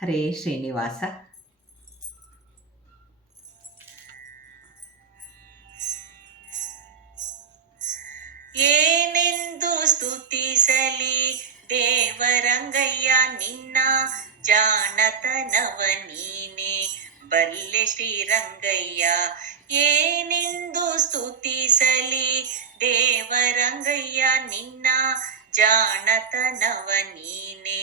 ಹರೇ ಶ್ರೀನಿವಾಸ. ಏನೆಂದು ಸ್ತುತಿಸಲಿ ದೇವರಂಗಯ್ಯ ನಿನ್ನ ಜಾಣತನವ ನೀನೆ ಬಲ್ಲೆ ಶ್ರೀರಂಗಯ್ಯ. ಏನೆಂದು ಸ್ತುತಿಸಲಿ ದೇವರಂಗಯ್ಯ ನಿನ್ನ ಜಾಣತನವ ನೀನೆ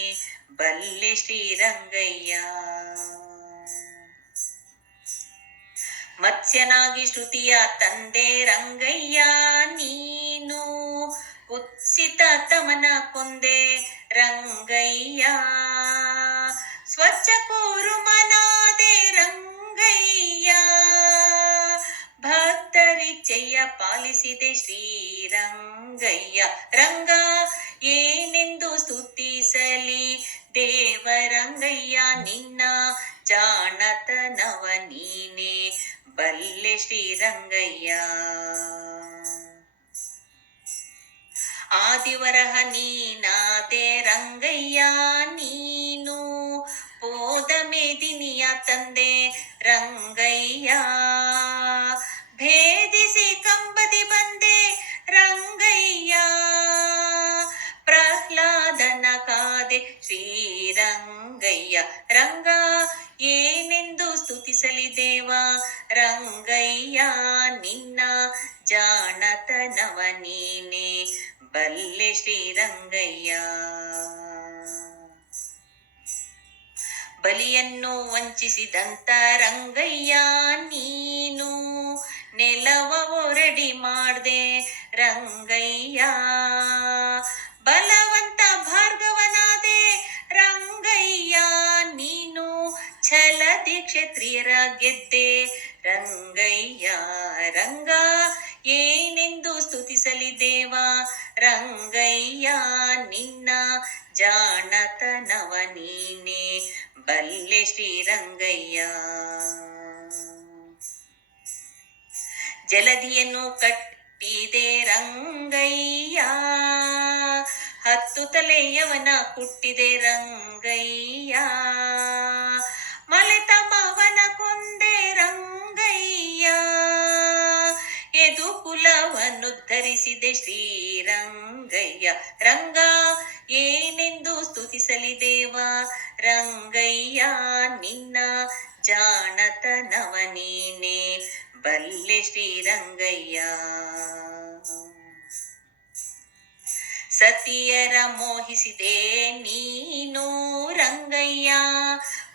ಬಲ್ಲೆ ಶ್ರೀರಂಗಯ್ಯ. ಮತ್ಸ್ಯನಾಗಿ ಶ್ರುತಿಯ ತಂದೆ ರಂಗಯ್ಯ ನೀನು, ಕುತ್ಸಿತ ತಮನ ಕೊಂದೆ ರಂಗಯ್ಯ. ಸ್ವಚ್ಛ ಕೂರುಮನಾದೆ ರಂಗಯ್ಯ, ಭಕ್ತರಿಚ್ಛೆಯ ಪಾಲಿಸಿದೆ ಶ್ರೀರಂಗಯ್ಯ. ರಂಗ ಏನೆಂದು ಸ್ತುತಿಸಲಿ ದೇವರಂಗಯ್ಯ ನಿನ್ನ ಜಾಣತನವ ನೀನೆ ಬಲ್ಲೆ ಶ್ರೀರಂಗಯ್ಯ. ಆದಿವರಹ ನೀನಾದೆ ರಂಗಯ್ಯ ನೀನು, ಪೋದ ಮೇದಿನಿಯ ತಂದೆ ರಂಗಯ್ಯ. ಭೇದಿಸಿ ಕಂಬದಿ ಬಂದೆ ರಂಗಯ್ಯ, ಪ್ರಹ್ಲಾದನ ಕಾದೆ ಶ್ರೀರಂಗಯ್ಯ. ರಂಗ ಏನೆಂದು ಸ್ತುತಿಸಲಿ ದೇವ ರಂಗಯ್ಯ ನಿನ್ನ ಜಾಣತನವ ನೀನೆ ಬಲ್ಲೆ ಶ್ರೀರಂಗಯ್ಯ. ಬಲಿಯನ್ನು ವಂಚಿಸಿದಂತ ರಂಗಯ್ಯ ನೀನು, ನೆಲವ ಒರಡಿ ಮಾಡ್ದೆ ರಂಗಯ್ಯ. ಬಲವಂತ ಭಾರ್ಗವನಾದೆ ರಂಗಯ್ಯ ನೀನು, ಛಲದಿ ಕ್ಷತ್ರಿಯರ ಗೆದ್ದೆ ರಂಗಯ್ಯ. ರಂಗ ಏನೆಂದು ಸ್ತುತಿಸಲಿ ದೇವ ರಂಗಯ್ಯ ನಿನ್ನ ಜಾಣತನವ ನೀನೆ ಬಲ್ಲೆ ಶ್ರೀರಂಗಯ್ಯ. ಜಲಧಿಯನ್ನು ಕಟ್ಟಿದೆ ರಂಗಯ್ಯ, 10 ತಲೆಯವನ ಕುಟ್ಟಿದೆ ರಂಗಯ್ಯ. ಮಲೆತ ಮಾವನ ಕೊಂದೆ ರಂಗಯ್ಯ, ಎದು ಕುಲವನ್ನುದ್ಧರಿಸಿದೆ ಶ್ರೀರಂಗಯ್ಯ. ರಂಗ ಏನೆಂದು ಸ್ತುತಿಸಲಿ ದೇವ ರಂಗಯ್ಯ ನಿನ್ನ ಜಾಣತನವ ನೀನೆ ಬಲ್ಲೆ ಶ್ರೀರಂಗಯ್ಯ. ಸತಿಯರ ಮೋಹಿಸಿದೆ ನೀನು ರಂಗಯ್ಯ,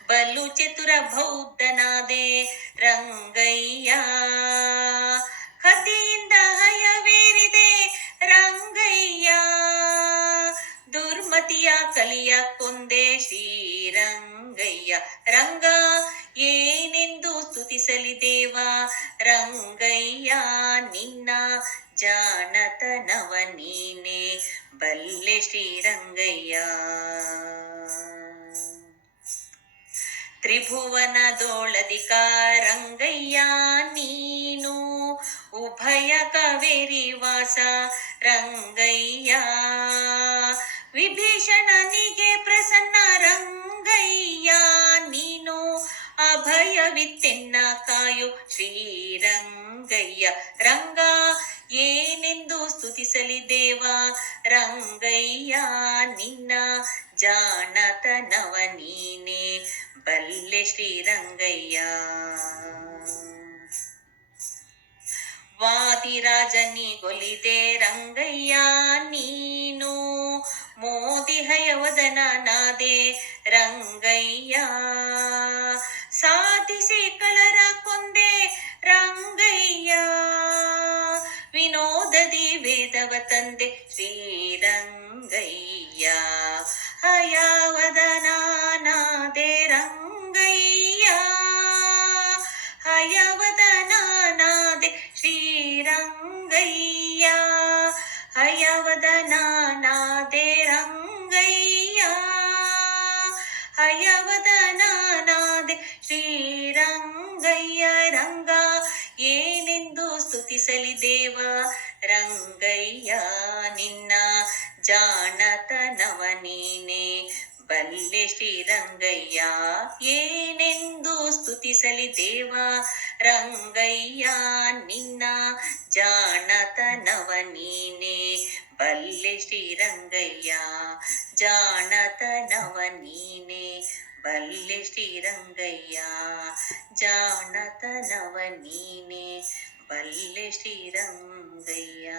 ಬಲು ಚತುರ ಬೌದ್ಧನಾದೆ ರಂಗಯ್ಯ. ಕತಿಯಿಂದ ಹಯವೇರಿದೆ ರಂಗಯ್ಯ, ದುರ್ಮತಿಯ ಕಲಿಯ ಕೊಂದೆ ಶ್ರೀರಂಗಯ್ಯ. ರಂಗ ಏನೆಂದು ಸ್ತುತಿಸಲಿ ದೇವ ರಂಗಯ್ಯ ನಿನ್ನ ಜಾಣತನವ ನೀನೆ ಬಲ್ಲೆ ಶ್ರೀರಂಗಯ್ಯ. ತ್ರಿಭುವನದೋಳಧಿಕ ರಂಗಯ್ಯ ನೀನು, ಉಭಯ ಕಾವೇರಿ ವಾಸ ರಂಗಯ್ಯ. ವಿಭೀಷಣನಿಗೆ ಪ್ರಸನ್ನ ರಂಗಯ್ಯ ನೀನು, ಅಭಯವಿತ್ತೆನ್ನ ಕಾಯು ಶ್ರೀರಂಗಯ್ಯ. ರಂಗ ಏನೆಂದು ಸ್ತುತಿಸಲಿ ದೇವ ರಂಗಯ್ಯ ನಿನ್ನ ಜಾಣತನವ ನೀನೆ ಬಲ್ಲೆ ಶ್ರೀರಂಗಯ್ಯ. ವಾದಿರಾಜನಿಗೊಲಿದೆ ರಂಗಯ್ಯ ನೀನು, ಮೋದಿ ಹಯವದನ ನಾದೆ ರಂಗಯ್ಯ. ಸಾಧಿಸಿ ಕಳರ ಕೊಂದೆ ರಂಗಯ್ಯ, ವಿನೋದದಿ ವೇದವ ತಂದೆ ಶ್ರೀರಂಗಯ್ಯ. ಹಯವದನ ನಾದೆ ರಂಗಯ್ಯ, ಹಯವದನ ನಾದೆ ಶ್ರೀರಂಗಯ್ಯ. ಹಯವದನ ನಾದೆ ರಂಗಯ್ಯ, ಹಯವದನ ನಾದೆ ಶ್ರೀರಂಗಯ್ಯ. ರಂಗ ಏನೆಂದು ಸ್ತುತಿಸಲಿ ದೇವ ರಂಗಯ್ಯ ನಿನ್ನ ಜಾಣತನವ ನೀನೆ ಬಲ್ಲೆ ಶ್ರೀರಂಗಯ್ಯ ಏನೆಂದು ಸ್ತುತಿಸಲಿ ದೇವ ರಂಗಯ್ಯ ನಿನ್ನ ಜಾಣತನವ ನೀನೆ ಬಲ್ಲೆ ಶ್ರೀರಂಗಯ್ಯ ಜಾಣತನವ ನೀನೆ ಬಲ್ಲೆ ಶ್ರೀರಂಗಯ್ಯ ಜಾಣತನವ ನೀನೆ ಬಲ್ಲೆ ಶ್ರೀರಂಗಯ್ಯ.